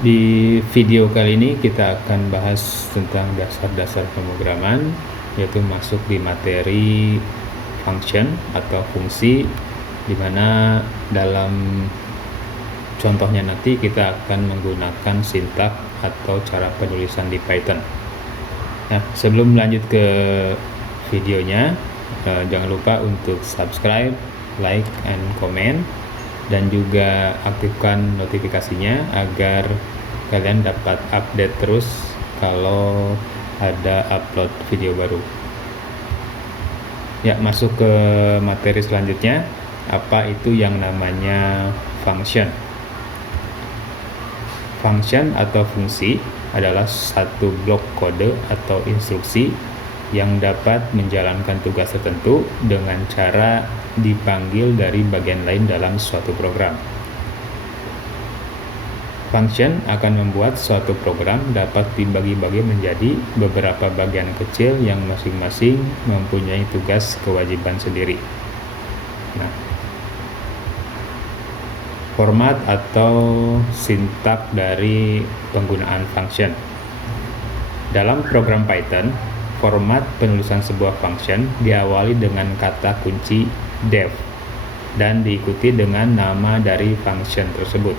Di video kali ini kita akan bahas tentang dasar-dasar pemrograman, yaitu masuk di materi function atau fungsi, di mana dalam contohnya nanti kita akan menggunakan sintak atau cara penulisan di Python. Nah, sebelum lanjut ke videonya, jangan lupa untuk subscribe, like, and comment, dan juga aktifkan notifikasinya agar kalian dapat update terus kalau ada upload video baru. Ya, masuk ke materi selanjutnya. Apa itu yang namanya function? Function atau fungsi adalah satu blok kode atau instruksi yang dapat menjalankan tugas tertentu dengan cara dipanggil dari bagian lain dalam suatu program. Function akan membuat suatu program dapat dibagi-bagi menjadi beberapa bagian kecil yang masing-masing mempunyai tugas kewajiban sendiri. Nah, format atau sintak dari penggunaan function. Dalam program Python, format penulisan sebuah function diawali dengan kata kunci def dan diikuti dengan nama dari function tersebut.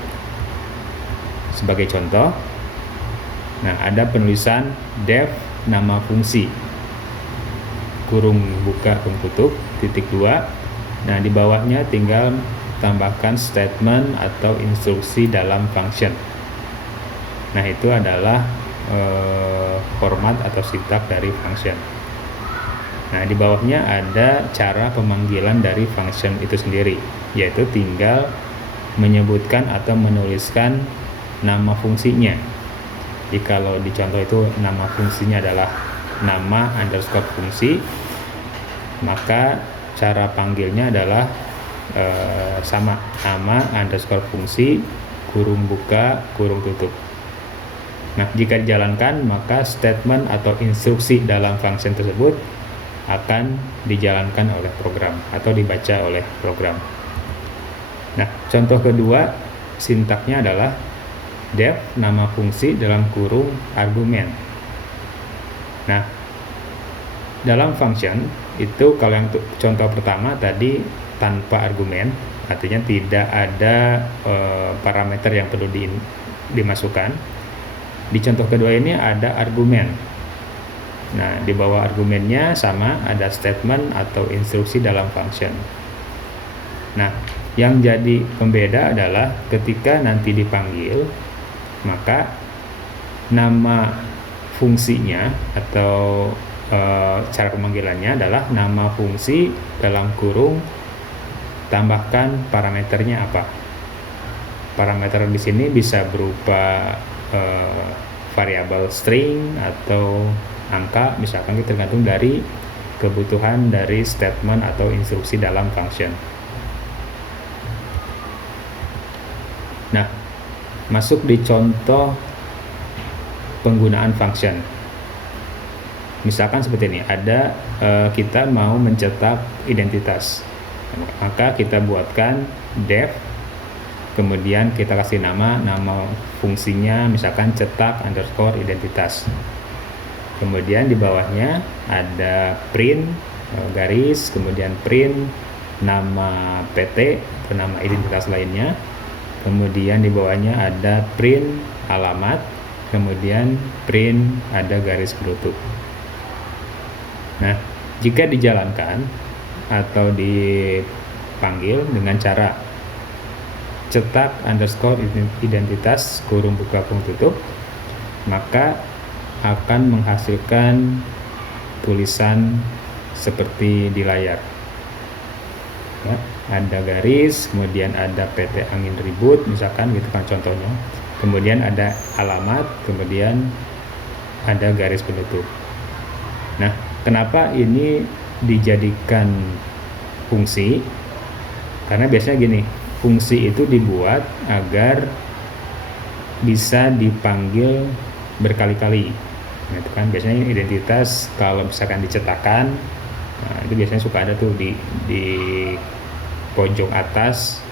Sebagai contoh, ada penulisan def nama fungsi, kurung buka kurung tutup, titik 2. Nah, di bawahnya tinggal tambahkan statement atau instruksi dalam function. Nah, itu adalah format atau sintak dari function. Nah, di bawahnya ada cara pemanggilan dari function itu sendiri, yaitu tinggal menyebutkan atau menuliskan nama fungsinya. Jikalau di contoh itu nama fungsinya adalah nama underscore fungsi, maka cara panggilnya adalah sama, nama underscore fungsi kurung buka kurung tutup. Nah, jika dijalankan, maka statement atau instruksi dalam function tersebut akan dijalankan oleh program atau dibaca oleh program. Nah, contoh kedua sintaknya adalah def nama fungsi dalam kurung argumen. Nah, dalam function itu, kalau yang contoh pertama tadi tanpa argumen, artinya tidak ada parameter yang perlu dimasukkan. Di contoh kedua ini ada argumen. Nah, di bawah argumennya sama ada statement atau instruksi dalam function. Nah, yang jadi pembeda adalah ketika nanti dipanggil, maka nama fungsinya atau cara pemanggilannya adalah nama fungsi dalam kurung tambahkan parameternya apa. Parameter di sini bisa berupa variabel string atau angka, misalkan itu tergantung dari kebutuhan dari statement atau instruksi dalam function. Nah, masuk di contoh penggunaan function. Misalkan seperti ini, ada kita mau mencetak identitas, maka kita buatkan def, kemudian kita kasih nama fungsinya misalkan cetak underscore identitas. Kemudian di bawahnya ada print garis, kemudian print nama PT atau nama identitas lainnya. Kemudian di bawahnya ada print alamat, kemudian print ada garis penutup. Nah, jika dijalankan atau dipanggil dengan cara cetak underscore identitas kurung buka kurung tutup, maka akan menghasilkan tulisan seperti di layar. Ya, ada garis, kemudian ada PT angin ribut, misalkan gitu kan contohnya. Kemudian ada alamat, kemudian ada garis penutup. Nah, kenapa ini dijadikan fungsi? Karena biasanya gini, fungsi itu dibuat agar bisa dipanggil berkali-kali. Nah, itu kan biasanya identitas kalau misalkan dicetakan, itu biasanya suka ada tuh di pojok atas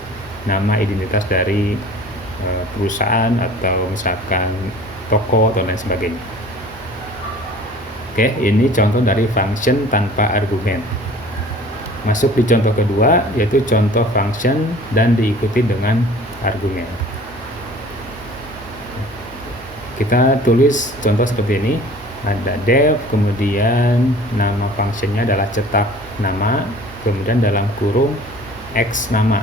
nama identitas dari perusahaan atau misalkan toko atau lain sebagainya. Oke, ini contoh dari function tanpa argumen. Masuk di contoh kedua, yaitu contoh function dan diikuti dengan argumen. Kita tulis contoh seperti ini. Ada def, kemudian nama functionnya adalah cetak nama, kemudian dalam kurung x nama.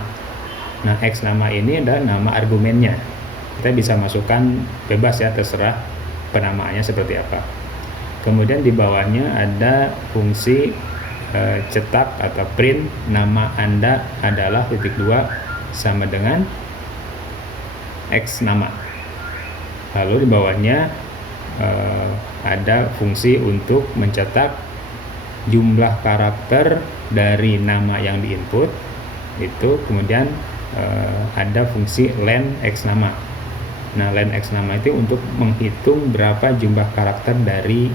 Nah, x nama ini adalah nama argumennya. Kita bisa masukkan bebas ya, terserah penamaannya seperti apa. Kemudian di bawahnya ada fungsi cetak atau print nama Anda adalah titik 2 sama dengan x nama. Lalu di bawahnya ada fungsi untuk mencetak jumlah karakter dari nama yang diinput. Itu kemudian ada fungsi len x nama. Nah, len x nama itu untuk menghitung berapa jumlah karakter dari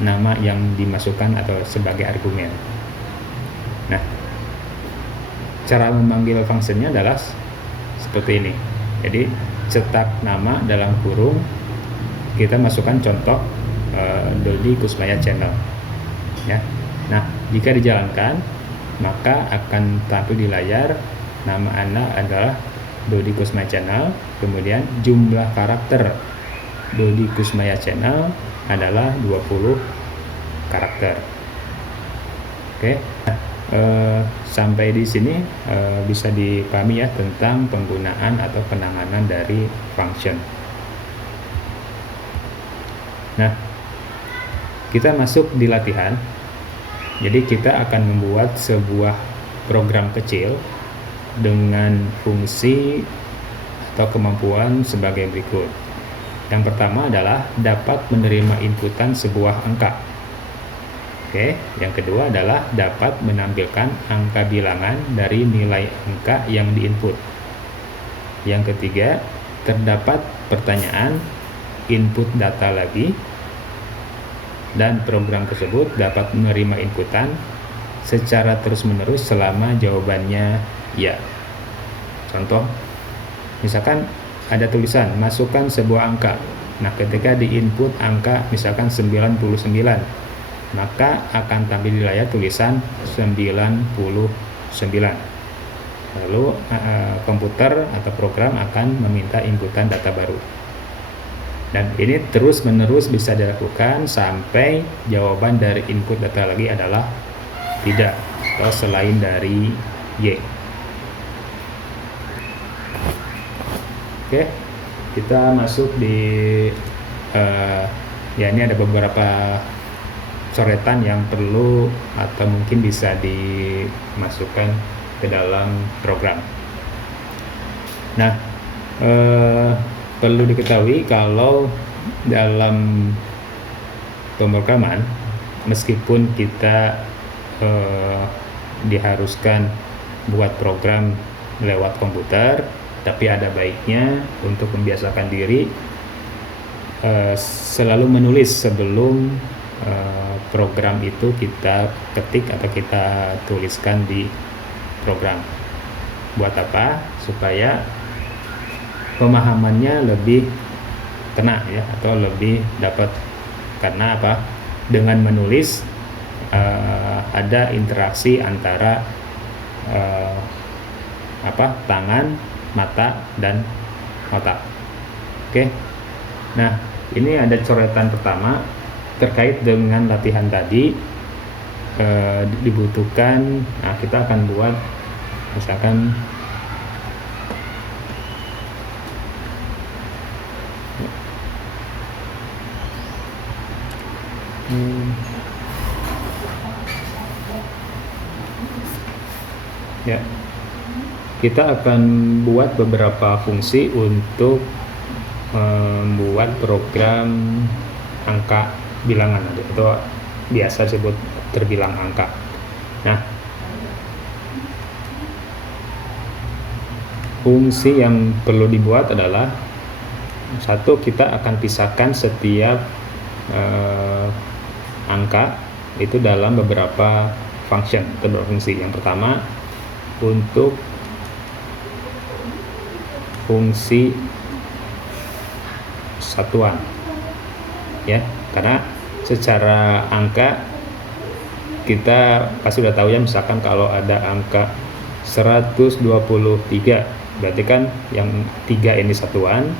nama yang dimasukkan atau sebagai argumen. Nah, cara memanggil fungsinya adalah seperti ini. Jadi cetak nama dalam kurung, kita masukkan contoh Dodi Kusmaya Channel ya. Nah, jika dijalankan maka akan tampil di layar nama Anda adalah Dodi Kusmaya Channel, kemudian jumlah karakter Dodi Kusmaya Channel adalah 20 karakter. Oke. Sampai di sini bisa dipahami ya tentang penggunaan atau penanganan dari function. Nah, kita masuk di latihan. Jadi kita akan membuat sebuah program kecil dengan fungsi atau kemampuan sebagai berikut. Yang pertama adalah dapat menerima inputan sebuah angka. Oke, yang kedua adalah dapat menampilkan angka bilangan dari nilai angka yang diinput. Yang ketiga, terdapat pertanyaan input data lagi, dan program tersebut dapat menerima inputan secara terus-menerus selama jawabannya ya. Contoh, misalkan ada tulisan masukkan sebuah angka. Nah, ketika diinput angka misalkan 99, maka akan tampil di layar tulisan 99. Lalu komputer atau program akan meminta inputan data baru. Dan ini terus-menerus bisa dilakukan sampai jawaban dari input data lagi adalah tidak atau selain dari Y. Oke, kita masuk di ya ini ada beberapa coretan yang perlu atau mungkin bisa dimasukkan ke dalam program. Nah, perlu diketahui kalau dalam pemrograman, meskipun kita diharuskan buat program lewat komputer, tapi ada baiknya untuk membiasakan diri selalu menulis sebelum program itu kita ketik atau kita tuliskan di program. Buat apa? Supaya pemahamannya lebih kena ya, atau lebih dapat. Karena apa? Dengan menulis ada interaksi antara tangan, mata, dan otak. Oke. Nah, ini ada coretan pertama terkait dengan latihan tadi. Dibutuhkan, nah kita akan buat misalkan ya, kita akan buat beberapa fungsi untuk membuat program angka bilangan atau biasa disebut terbilang angka. Nah, fungsi yang perlu dibuat adalah satu, kita akan pisahkan setiap angka itu dalam beberapa function atau beberapa fungsi. Yang pertama, untuk fungsi satuan, ya, karena secara angka kita pasti sudah tahu ya, misalkan kalau ada angka 123, berarti kan yang 3 ini satuan,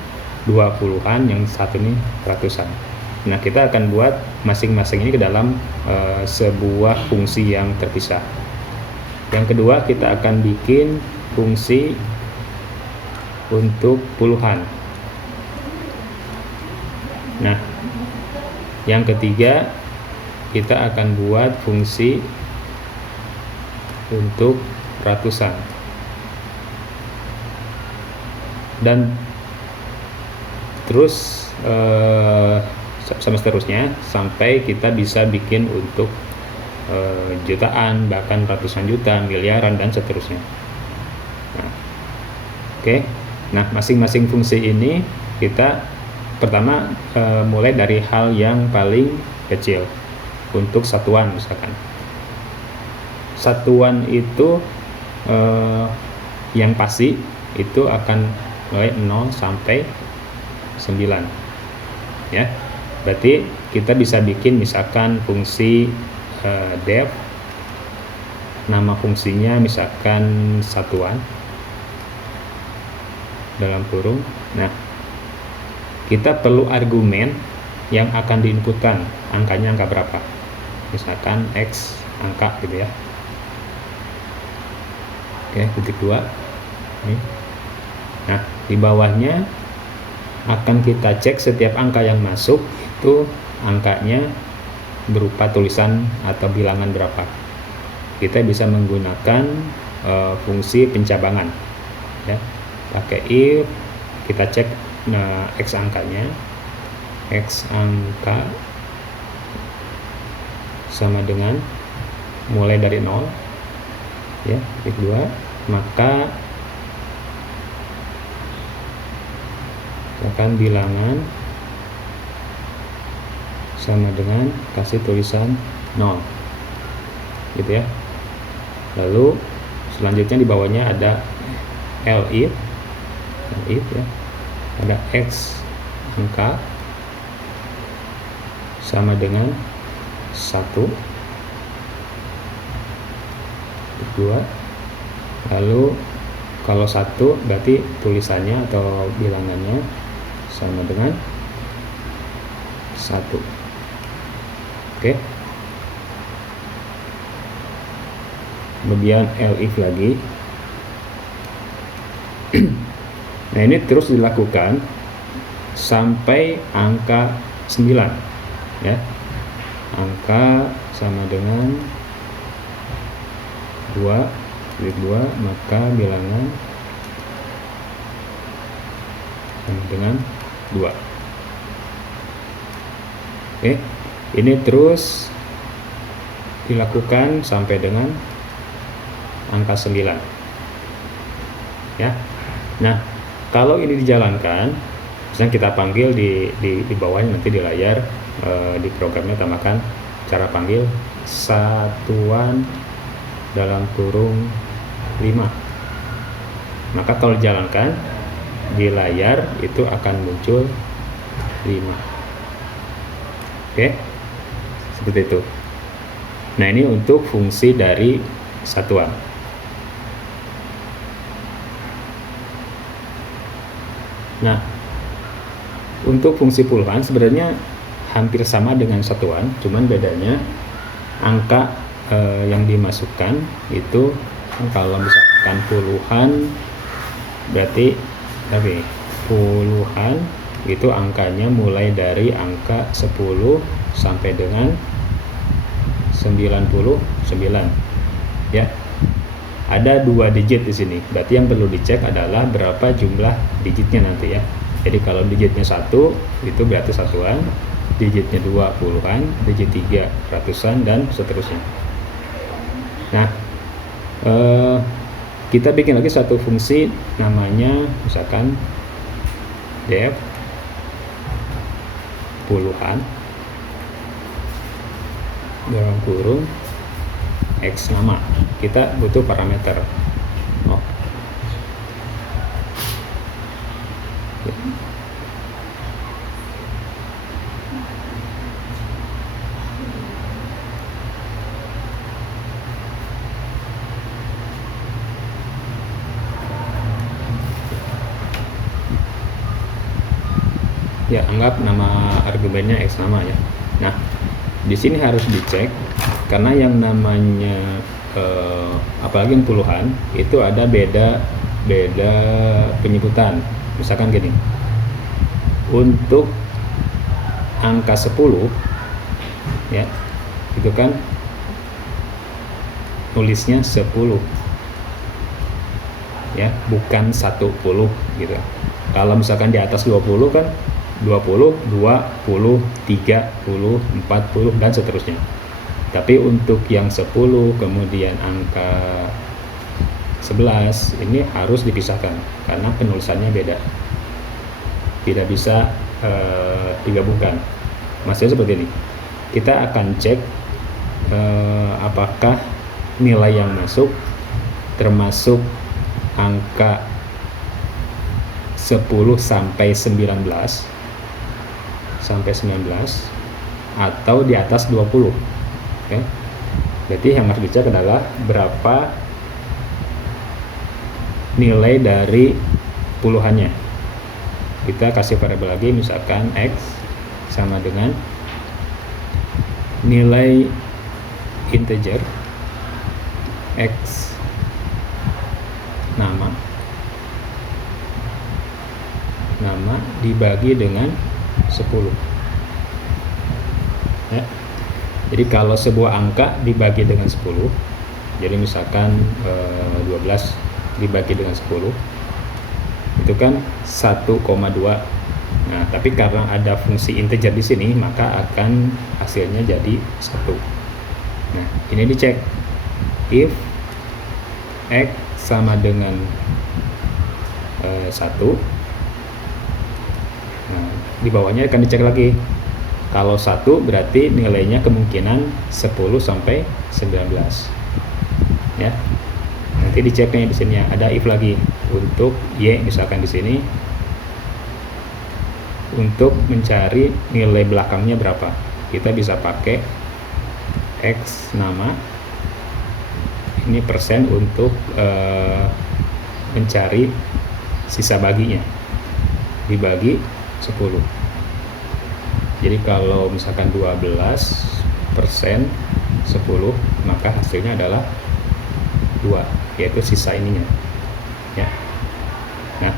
20-an, yang satu ini ratusan. Nah, kita akan buat masing-masing ini ke dalam sebuah fungsi yang terpisah. Yang kedua, kita akan bikin fungsi untuk puluhan. Nah, yang ketiga, kita akan buat fungsi untuk ratusan. Dan terus sama seterusnya sampai kita bisa bikin untuk jutaan, bahkan ratusan juta, miliaran, dan seterusnya. Nah, oke. Nah, masing-masing fungsi ini kita pertama mulai dari hal yang paling kecil. Untuk satuan, misalkan satuan itu yang pasti itu akan mulai 0 sampai 9, ya. Berarti kita bisa bikin misalkan fungsi def, nama fungsinya misalkan satuan dalam kurung. Nah, kita perlu argumen yang akan diinputkan, angkanya angka berapa, misalkan X angka gitu ya. Oke, titik 2. Nah, di bawahnya akan kita cek setiap angka yang masuk itu angkanya berupa tulisan atau bilangan berapa. Kita bisa menggunakan fungsi pencabangan, ya. Pakai if, kita cek X angkanya, X angka sama dengan mulai dari 0, ya, titik 2, maka akan bilangan sama dengan kasih tulisan 0, gitu ya. Lalu selanjutnya di bawahnya ada elif ya, ada X angka sama dengan 1, 2. Lalu kalau 1 berarti tulisannya atau bilangannya sama dengan 1. Oke. Kemudian elif lagi. Nah, ini terus dilakukan sampai angka 9, ya. Angka sama dengan 2, maka bilangan sama dengan 2. Oke, ini terus dilakukan sampai dengan angka 9, ya. Nah, kalau ini dijalankan, misalnya kita panggil di bawahnya nanti di layar, di programnya tambahkan cara panggil satuan dalam kurung 5. Maka kalau dijalankan di layar itu akan muncul 5. Oke, seperti itu. Nah, ini untuk fungsi dari satuan. Nah, untuk fungsi puluhan sebenarnya hampir sama dengan satuan, cuman bedanya angka yang dimasukkan itu, kalau misalkan puluhan berarti puluhan itu angkanya mulai dari angka 10 sampai dengan 99, ya. Ada 2 digit di sini, berarti yang perlu dicek adalah berapa jumlah digitnya nanti, ya. Jadi kalau digitnya 1 itu berarti satuan, digitnya 2 puluhan, digit 3 ratusan, dan seterusnya. Nah, kita bikin lagi satu fungsi namanya misalkan def puluhan dalam kurung X nama. Kita butuh parameter. Ya, anggap nama argumennya X nama ya. Nah, di sini harus dicek karena yang namanya apalagi yang puluhan itu ada beda penyebutan. Misalkan gini, untuk angka 10 ya, itu kan nulisnya 10 ya, bukan 10 gitu. Kalau misalkan di atas 20 kan 20, 20, 30, 40 dan seterusnya. Tapi untuk yang 10 kemudian angka 11 ini harus dipisahkan karena penulisannya beda. Tidak bisa digabungkan. Maksudnya seperti ini. Kita akan cek apakah nilai yang masuk termasuk angka 10 sampai 19 atau di atas 20. Oke. Berarti yang harus dicek adalah berapa nilai dari puluhannya. Kita kasih variabel lagi, misalkan X sama dengan nilai integer X nama dibagi dengan 10 ya. Jadi kalau sebuah angka dibagi dengan 10, jadi misalkan 12 dibagi dengan 10 itu kan 1,2. Nah, tapi karena ada fungsi integer di sini, maka akan hasilnya jadi 1. Nah, ini dicek if X sama dengan 1. Nah, di bawahnya akan dicek lagi. Kalau 1 berarti nilainya kemungkinan 10 sampai 19. Ya. Nanti diceknya di sini ada if lagi untuk Y, misalkan di sini untuk mencari nilai belakangnya berapa. Kita bisa pakai X nama ini persen untuk mencari sisa baginya dibagi 10. Jadi kalau misalkan 12% 10, maka hasilnya adalah 2, yaitu sisa ininya ya. Nah,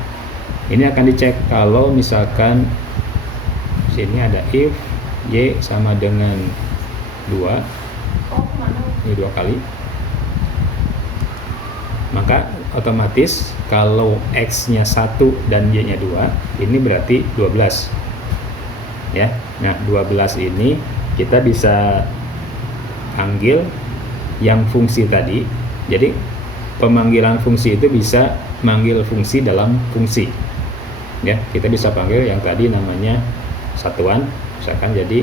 ini akan dicek kalau misalkan sini ada if Y sama dengan 2, ini 2 kali, maka otomatis kalau X nya 1 dan Y nya 2, ini berarti 12 ya. Nah, 12 ini kita bisa panggil yang fungsi tadi. Jadi pemanggilan fungsi itu bisa manggil fungsi dalam fungsi ya. Kita bisa panggil yang tadi namanya satuan, misalkan jadi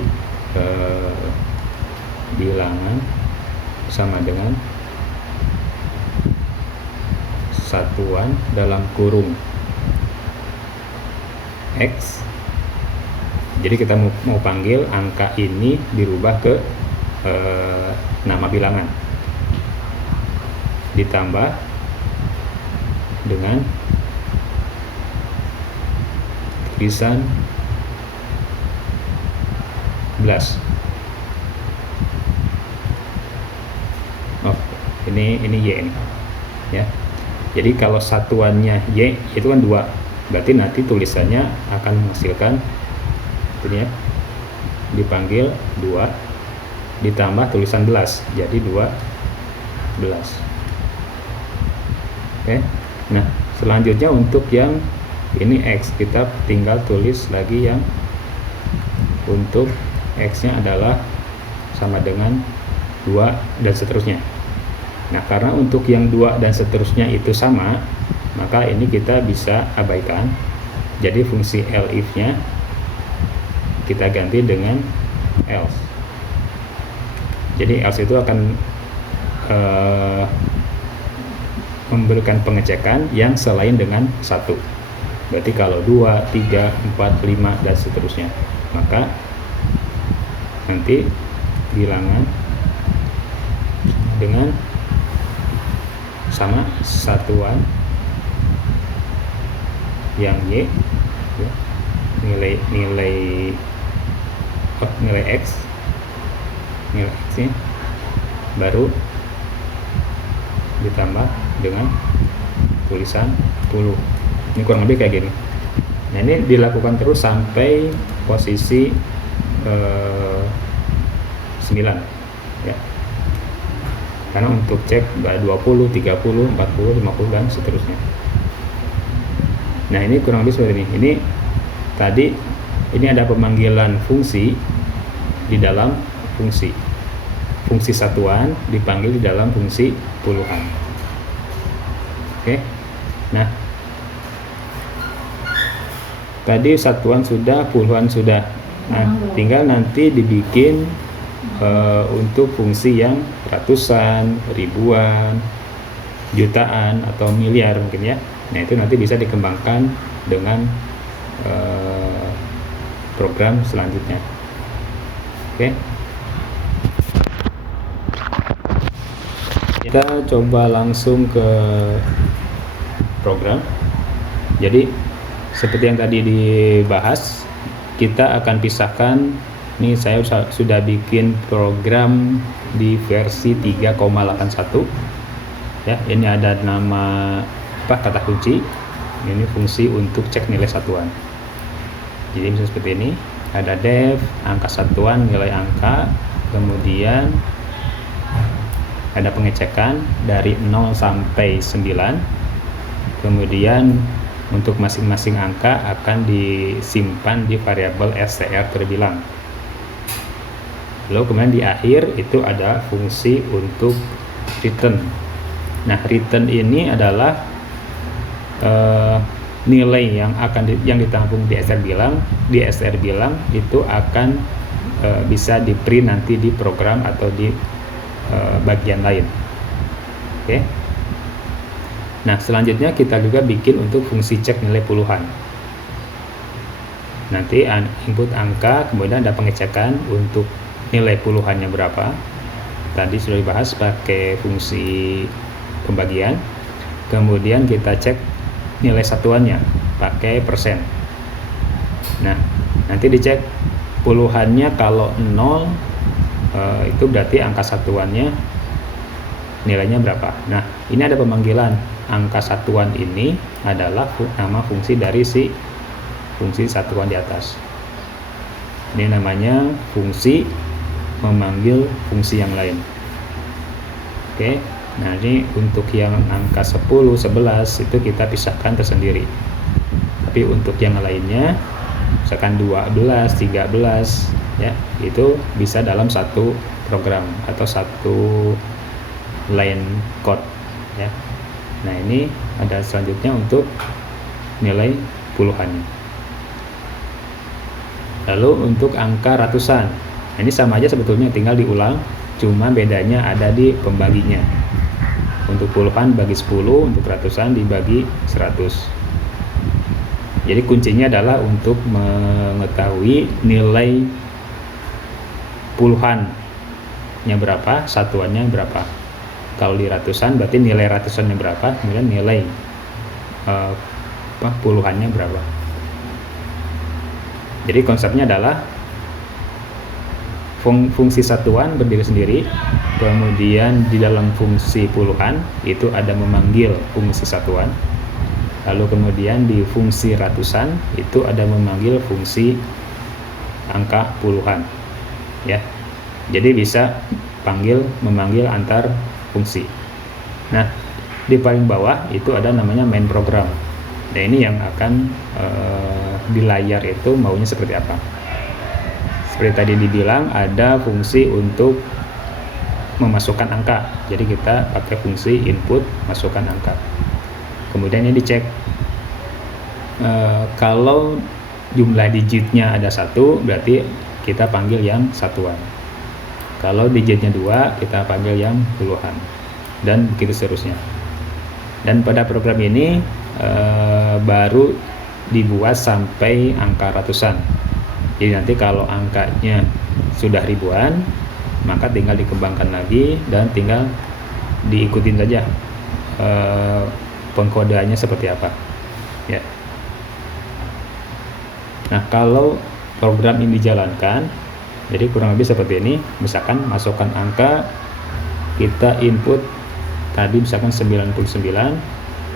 bilangan sama dengan satuan dalam kurung X. Jadi kita mau panggil angka ini dirubah ke nama bilangan ditambah dengan tulisan belas. Oh, ini Y ini ya. Jadi kalau satuannya Y itu kan 2, berarti nanti tulisannya akan menghasilkan ini ya, dipanggil 2 ditambah tulisan belas, jadi 12. Oke. Nah, selanjutnya untuk yang ini X, kita tinggal tulis lagi yang untuk X nya adalah sama dengan 2 dan seterusnya. Nah, karena untuk yang 2 dan seterusnya itu sama, maka ini kita bisa abaikan. Jadi fungsi elif nya kita ganti dengan else. Jadi else itu akan memberikan pengecekan yang selain dengan 1. Berarti kalau 2, 3, 4, 5 dan seterusnya, maka nanti bilangan dengan sama satuan yang Y, ya, nilai X nya baru ditambah dengan tulisan 10. Ini kurang lebih kayak gini. Nah, ini dilakukan terus sampai posisi 9 ya. Karena untuk cek 20, 30, 40, 50 dan seterusnya. Nah, ini kurang lebih seperti ini. Ini tadi ini ada pemanggilan fungsi di dalam fungsi. Fungsi satuan dipanggil di dalam fungsi puluhan. Oke. Nah, tadi satuan sudah, puluhan sudah. Nah, tinggal nanti dibikin untuk fungsi yang ratusan, ribuan, jutaan atau miliar mungkin ya. Nah, itu nanti bisa dikembangkan dengan program selanjutnya. Oke. Kita coba langsung ke program. Jadi seperti yang tadi dibahas, kita akan pisahkan. Ini saya sudah bikin program di versi 3,81 ya. Ini ada nama kata kunci. Ini fungsi untuk cek nilai satuan. Jadi bisa seperti ini, ada def, angka satuan, nilai angka, kemudian ada pengecekan dari 0 sampai 9, kemudian untuk masing-masing angka akan disimpan di variabel str terbilang. Lalu kemudian di akhir itu ada fungsi untuk return. Nah, return ini adalah nilai yang ditampung di str bilang itu akan bisa di print nanti di program atau di bagian lain. Oke. Nah, selanjutnya kita juga bikin untuk fungsi cek nilai puluhan. Nanti input angka, kemudian ada pengecekan untuk nilai puluhannya berapa. Tadi sudah dibahas pakai fungsi pembagian. Kemudian kita cek nilai satuannya pakai persen. Nah, nanti dicek puluhannya, kalau 0 itu berarti angka satuannya nilainya berapa. Nah, ini ada pemanggilan. Angka satuan ini adalah nama fungsi dari si fungsi satuan di atas. Ini namanya fungsi memanggil fungsi yang lain. Oke. Nah, ini untuk yang angka 10, 11 itu kita pisahkan tersendiri. Tapi untuk yang lainnya, misalkan 12, 13 ya, itu bisa dalam satu program atau satu line code ya. Nah, ini ada selanjutnya untuk nilai puluhannya. Lalu untuk angka ratusan, ini sama aja sebetulnya, tinggal diulang, cuma bedanya ada di pembaginya. Untuk puluhan bagi 10, untuk ratusan dibagi 100. Jadi kuncinya adalah untuk mengetahui nilai puluhannya berapa, satuannya berapa. Kalau di ratusan berarti nilai ratusannya berapa, kemudian nilai puluhannya berapa. Jadi konsepnya adalah fungsi satuan berdiri sendiri, kemudian di dalam fungsi puluhan itu ada memanggil fungsi satuan, lalu kemudian di fungsi ratusan itu ada memanggil fungsi angka puluhan ya. Jadi bisa memanggil antar fungsi. Nah, di paling bawah itu ada namanya main program. Nah, ini yang akan di layar itu maunya seperti apa. Seperti tadi dibilang, ada fungsi untuk memasukkan angka. Jadi kita pakai fungsi input masukkan angka. Kemudian ini dicek kalau jumlah digitnya ada 1, berarti kita panggil yang satuan. Kalau digitnya 2, kita panggil yang puluhan, dan begitu seterusnya. Dan pada program ini baru dibuat sampai angka ratusan. Jadi nanti kalau angkanya sudah ribuan, maka tinggal dikembangkan lagi dan tinggal diikutin saja pengkodeannya seperti apa ya. Nah, kalau program ini dijalankan, jadi kurang lebih seperti ini. Misalkan masukkan angka, kita input tadi misalkan 99,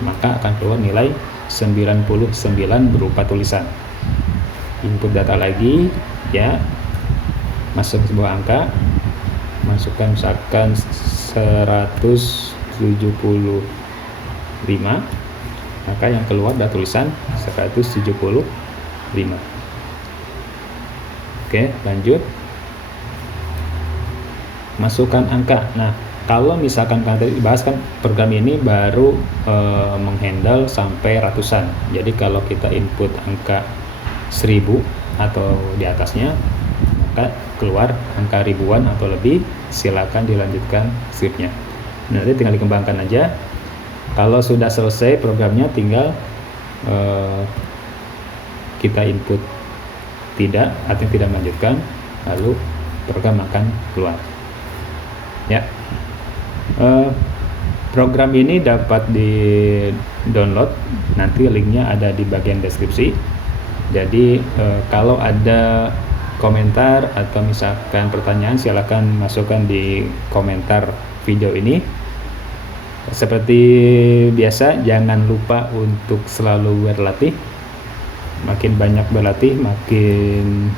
maka akan keluar nilai 99 berupa tulisan. Input data lagi ya, masuk sebuah angka, masukkan misalkan 175, maka yang keluar ada tulisan 175. Oke, lanjut. Masukkan angka. Nah, kalau misalkan kan tadi dibahas kan program ini baru menghandle sampai ratusan. Jadi kalau kita input angka 1000 atau di atasnya, maka keluar angka ribuan atau lebih, silakan dilanjutkan scriptnya. Nanti tinggal dikembangkan aja. Kalau sudah selesai programnya, tinggal kita input tidak atau tidak melanjutkan, lalu program akan keluar ya. Program ini dapat di download, nanti linknya ada di bagian deskripsi. Jadi kalau ada komentar atau misalkan pertanyaan, silakan masukkan di komentar video ini. Seperti biasa, jangan lupa untuk selalu berlatih. Makin banyak berlatih, makin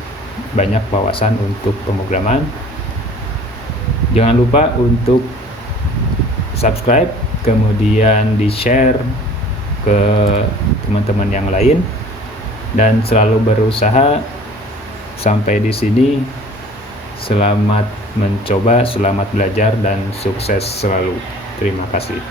banyak wawasan untuk pemrograman. Jangan lupa untuk subscribe, kemudian di-share ke teman-teman yang lain, dan selalu berusaha. Sampai di sini, selamat mencoba, selamat belajar, dan sukses selalu. Terima kasih.